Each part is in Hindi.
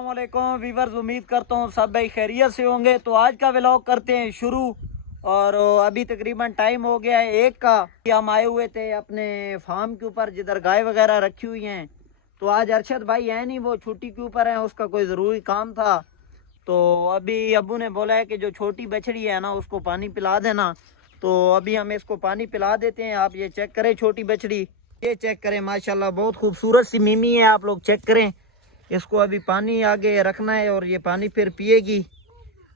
अस्सलामुअलैकुम वीवर्स, उम्मीद करता हूँ सब भाई खैरियत से होंगे। तो आज का व्लॉग करते हैं शुरू। और अभी तकरीबन टाइम हो गया है 1 का। हम आए हुए थे अपने फार्म के ऊपर जिधर गाय वगैरह रखी हुई हैं। तो आज अरशद भाई है नहीं, वो छुट्टी के ऊपर है, उसका कोई ज़रूरी काम था। तो अभी अब्बू ने बोला है कि जो छोटी बछड़ी है ना उसको पानी पिला देना। तो अभी हम इसको पानी पिला देते हैं। आप ये चेक करें छोटी बछड़ी, ये चेक करें, माशाल्लाह बहुत खूबसूरत सी मीमी है। आप लोग चेक करें, इसको अभी पानी आगे रखना है और ये पानी फिर पिएगी।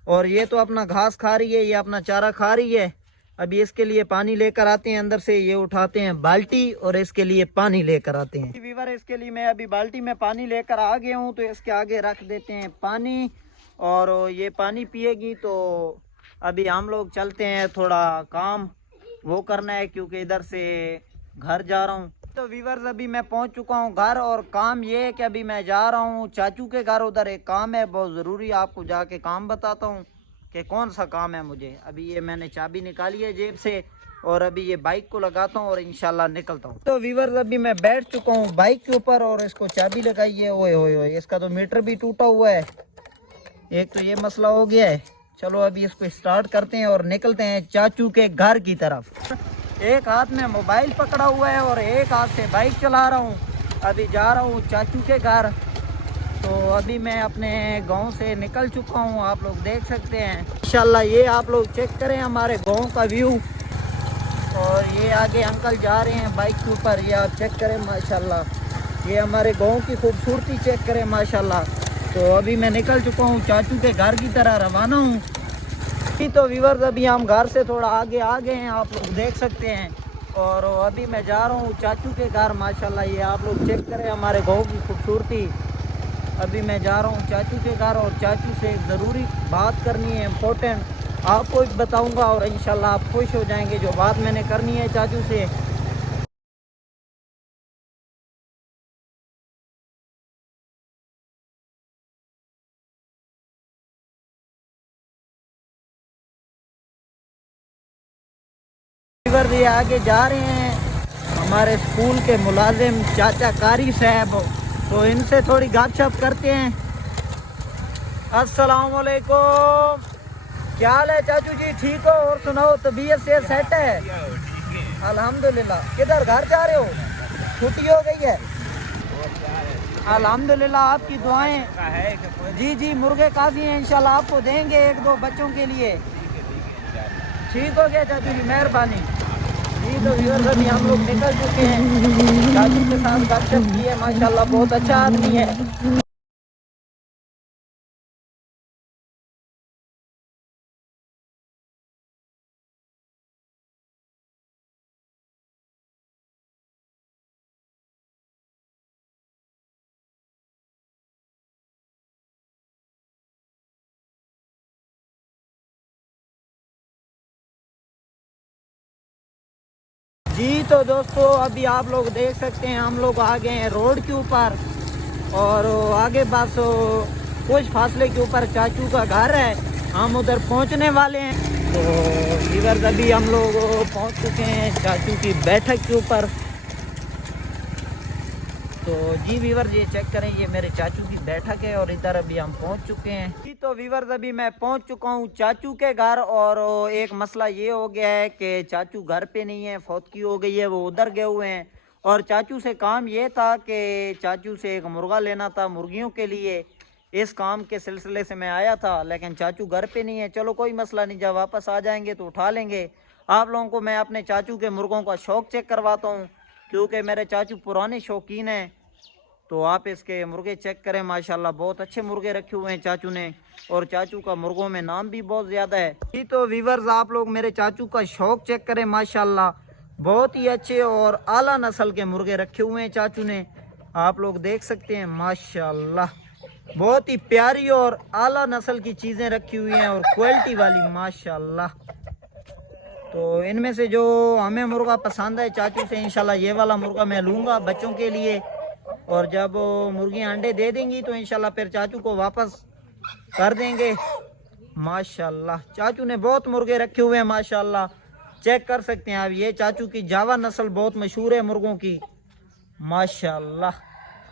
और ये तो अपना घास खा रही है, ये अपना चारा खा रही है। अभी इसके लिए पानी लेकर आते हैं, अंदर से ये उठाते हैं बाल्टी और इसके लिए पानी लेकर आते हैं। वीवर, इसके लिए मैं अभी बाल्टी में पानी लेकर आ गया हूँ। तो इसके आगे रख देते हैं पानी और ये पानी पिएगी। तो अभी हम लोग चलते हैं, थोड़ा काम वो करना है क्योंकि इधर से घर जा रहा हूँ। तो वीवर्स, अभी मैं पहुंच चुका हूं घर और काम ये है कि अभी मैं जा रहा हूं चाचू के घर। उधर एक काम है बहुत ज़रूरी, आपको जाके काम बताता हूं कि कौन सा काम है मुझे। अभी ये मैंने चाबी निकाली है जेब से और अभी ये बाइक को लगाता हूं और इंशाल्लाह निकलता हूं। तो वीवर्स, अभी मैं बैठ चुका हूं बाइक के ऊपर और इसको चाबी लगाई है। ओए ओए ओए, इसका तो मीटर भी टूटा हुआ है। एक तो ये मसला हो गया है। चलो अभी इसको स्टार्ट करते हैं और निकलते हैं चाचू के घर की तरफ। एक हाथ में मोबाइल पकड़ा हुआ है और एक हाथ से बाइक चला रहा हूँ। अभी जा रहा हूँ चाचू के घर। तो अभी मैं अपने गांव से निकल चुका हूँ, आप लोग देख सकते हैं इंशाल्लाह। ये आप लोग चेक करें हमारे गांव का व्यू। और ये आगे अंकल जा रहे हैं बाइक के ऊपर, ये आप चेक करें माशाल्लाह। ये हमारे गाँव की खूबसूरती चेक करें माशाल्लाह। तो अभी मैं निकल चुका हूँ चाचू के घर की तरह रवाना हूँ। तो व्यूअर्स, अभी हम घर से थोड़ा आगे आ गए हैं, आप लोग देख सकते हैं। और अभी मैं जा रहा हूँ चाचू के घर माशाल्लाह। ये आप लोग चेक करें हमारे गांव की खूबसूरती। अभी मैं जा रहा हूँ चाचू के घर और चाचू से एक ज़रूरी बात करनी है, इम्पोर्टेंट। आपको बताऊँगा और इंशाल्लाह आप खुश हो जाएंगे जो बात मैंने करनी है चाचू से। ये आगे जा रहे हैं हमारे स्कूल के मुलाजिम चाचा कारी साहब। तो इनसे थोड़ी गपशप करते हैं। अस्सलाम वालेकुम, क्या हाल है चाचू जी? ठीक हो? और सुनाओ, तबीयत से सेट है? अल्हम्दुलिल्लाह। किधर घर जा रहे हो? छुट्टी हो गई है? अल्हम्दुलिल्लाह, आपकी दुआएं। जी जी, मुर्गे काफ़ी हैं, इंशाल्लाह आपको देंगे 1-2 बच्चों के लिए। ठीक हो गया चाचू जी, मेहरबानी जी। तो व्यूअर्स, अभी हम लोग निकल चुके हैं, चाचू के साथ गपशप की है, माशाल्लाह बहुत अच्छा आदमी है। जी तो दोस्तों, अभी आप लोग देख सकते हैं हम लोग आ गए हैं रोड के ऊपर। और आगे बस कुछ फासले के ऊपर चाचू का घर है, हम उधर पहुंचने वाले हैं। तो व्यूअर्स, अभी हम लोग पहुंच चुके हैं चाचू की बैठक के ऊपर। तो जी व्यूअर्स, ये चेक करें, ये मेरे चाचू की बैठक है और इधर अभी हम पहुंच चुके हैं। जी तो व्यूअर्स, अभी मैं पहुंच चुका हूं चाचू के घर। और एक मसला ये हो गया है कि चाचू घर पे नहीं है, फौतगी हो गई है, वो उधर गए हुए हैं। और चाचू से काम ये था कि चाचू से एक मुर्गा लेना था मुर्गियों के लिए। इस काम के सिलसिले से मैं आया था, लेकिन चाचू घर पे नहीं है। चलो कोई मसला नहीं, जब वापस आ जाएंगे तो उठा लेंगे। आप लोगों को मैं अपने चाचू के मुर्गों का शौक चेक करवाता हूँ क्योंकि मेरे चाचू पुराने शौकीन हैं। तो आप इसके मुर्गे चेक करें, माशाल्लाह बहुत अच्छे मुर्गे रखे हुए हैं चाचू ने। और चाचू का मुर्गों में नाम भी बहुत ज़्यादा है। जी तो व्यूअर्स, आप लोग मेरे चाचू का शौक चेक करें, माशाल्लाह बहुत ही अच्छे और आला नस्ल के मुर्गे रखे हुए हैं चाचू ने। आप लोग देख सकते हैं माशाल्लाह, बहुत ही प्यारी और आला नस्ल की चीज़ें रखी हुई हैं और क्वालिटी वाली माशाल्लाह। तो इनमें से जो हमें मुर्गा पसंद है चाचू से, इंशाल्लाह ये वाला मुर्गा मैं लूँगा बच्चों के लिए। और जब मुर्गियाँ अंडे दे देंगी तो इंशाल्लाह फिर चाचू को वापस कर देंगे। माशाल्लाह चाचू ने बहुत मुर्गे रखे हुए हैं माशाल्लाह, चेक कर सकते हैं आप। ये चाचू की जावा नस्ल बहुत मशहूर है मुर्गों की माशाल्लाह।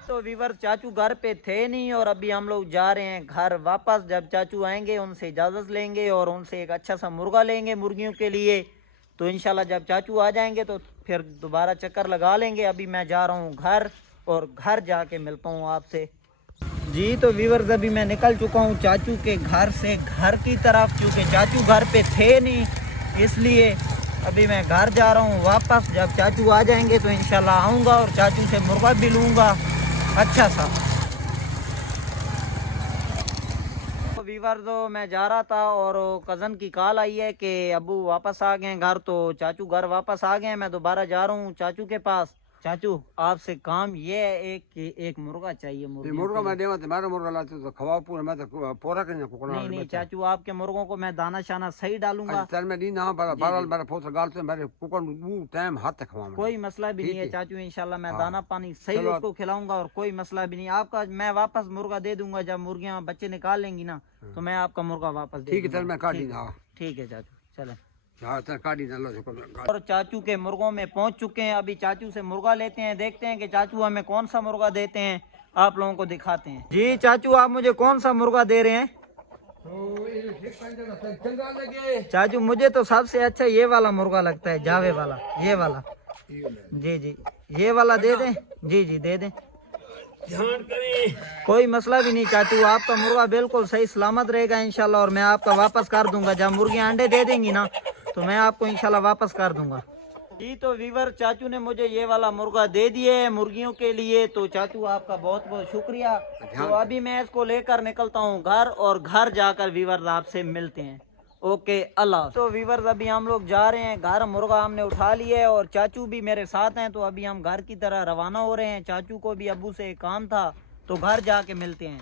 तो वीवर चाचू घर पे थे नहीं और अभी हम लोग जा रहे हैं घर वापस। जब चाचू आएंगे उनसे इजाज़त लेंगे और उनसे एक अच्छा सा मुर्गा लेंगे मुर्गियों के लिए। तो इंशाल्लाह जब चाचू आ जाएंगे तो फिर दोबारा चक्कर लगा लेंगे। अभी मैं जा रहा हूँ घर और घर जाके मिलता हूँ आपसे। जी तो वीवर्स अभी मैं निकल चुका हूँ चाचू के घर से घर की तरफ, क्योंकि चाचू घर पे थे नहीं, इसलिए अभी मैं घर जा रहा हूँ वापस। जब चाचू आ जाएंगे तो इंशाल्लाह आऊँगा और चाचू से मुर्गा भी लूँगा अच्छा सा। तो वीवर्स मैं जा रहा था और कज़न की कॉल आई है कि अबू वापस आ गए घर। तो चाचू घर वापस आ गए, मैं दोबारा जा रहा हूँ चाचू के पास। चाचू आपसे काम ये है एक मुर्गा चाहिए। मुर्गा मैं देवा तुम्हारा मुर्गा लाते तो खवा पूरा मैं तो पूरा करने को नहीं नहीं चाचू, आपके मुर्गों को मैं दाना शाना सही डालूंगा। सर मैं नहीं ना बारल मेरा पोता गाल से मेरे कुकर मुंह टाइम हाथ खवा। कोई मसला भी नहीं है चाचू, इंशाल्लाह मैं दाना पानी सही उसको खिलाऊंगा और कोई मसला भी नहीं। आपका मैं वापस मुर्गा दे दूंगा जब मुर्गियां बच्चे निकाल लेंगी ना, तो मैं आपका मुर्गा वापस दे दूंगा। ठीक है सर मैं काट दूंगा। ठीक है चाचू चले। और चाचू के मुर्गों में पहुंच चुके हैं। अभी चाचू से मुर्गा लेते हैं, देखते हैं कि चाचू हमें कौन सा मुर्गा देते हैं, आप लोगों को दिखाते हैं। जी चाचू आप मुझे कौन सा मुर्गा दे रहे हैं? चाचू मुझे तो सबसे अच्छा ये वाला मुर्गा लगता है, जावे वाला, ये वाला। जी जी ये वाला दे दें। जी जी दे दें, ध्यान करें। कोई मसला भी नहीं चाचू, आपका मुर्गा बिल्कुल सही सलामत रहेगा इंशाल्लाह और मैं आपका वापस कर दूंगा। जब मुर्गियां अंडे दे देंगी ना तो मैं आपको इंशाल्लाह वापस कर दूंगा। जी तो वीवर चाचू ने मुझे ये वाला मुर्गा दे दिए है मुर्गियों के लिए, तो चाचू आपका बहुत बहुत शुक्रिया। तो अभी मैं इसको लेकर निकलता हूँ घर और घर जाकर वीवर आपसे मिलते हैं। ओके अल्लाह। तो वीवर्स अभी हम लोग जा रहे हैं घर, मुर्गा हमने उठा लिया है और चाचू भी मेरे साथ हैं। तो अभी हम घर की तरह रवाना हो रहे हैं। चाचू को भी अब्बू से एक काम था तो घर जाके मिलते हैं।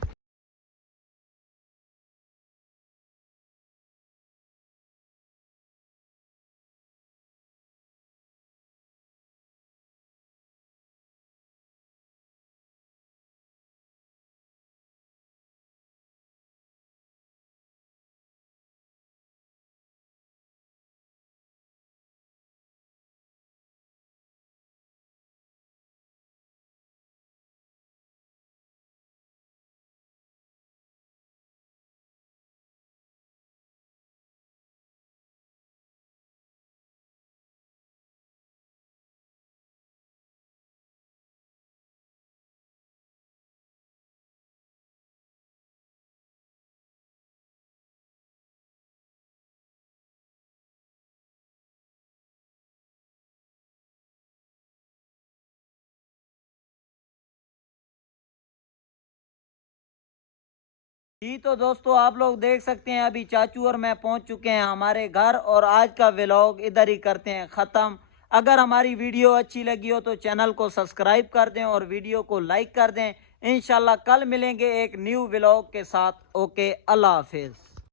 जी तो दोस्तों आप लोग देख सकते हैं अभी चाचू और मैं पहुंच चुके हैं हमारे घर और आज का व्लॉग इधर ही करते हैं ख़त्म। अगर हमारी वीडियो अच्छी लगी हो तो चैनल को सब्सक्राइब कर दें और वीडियो को लाइक कर दें। इंशाल्लाह कल मिलेंगे एक न्यू व्लॉग के साथ। ओके अल्लाह हाफिज़।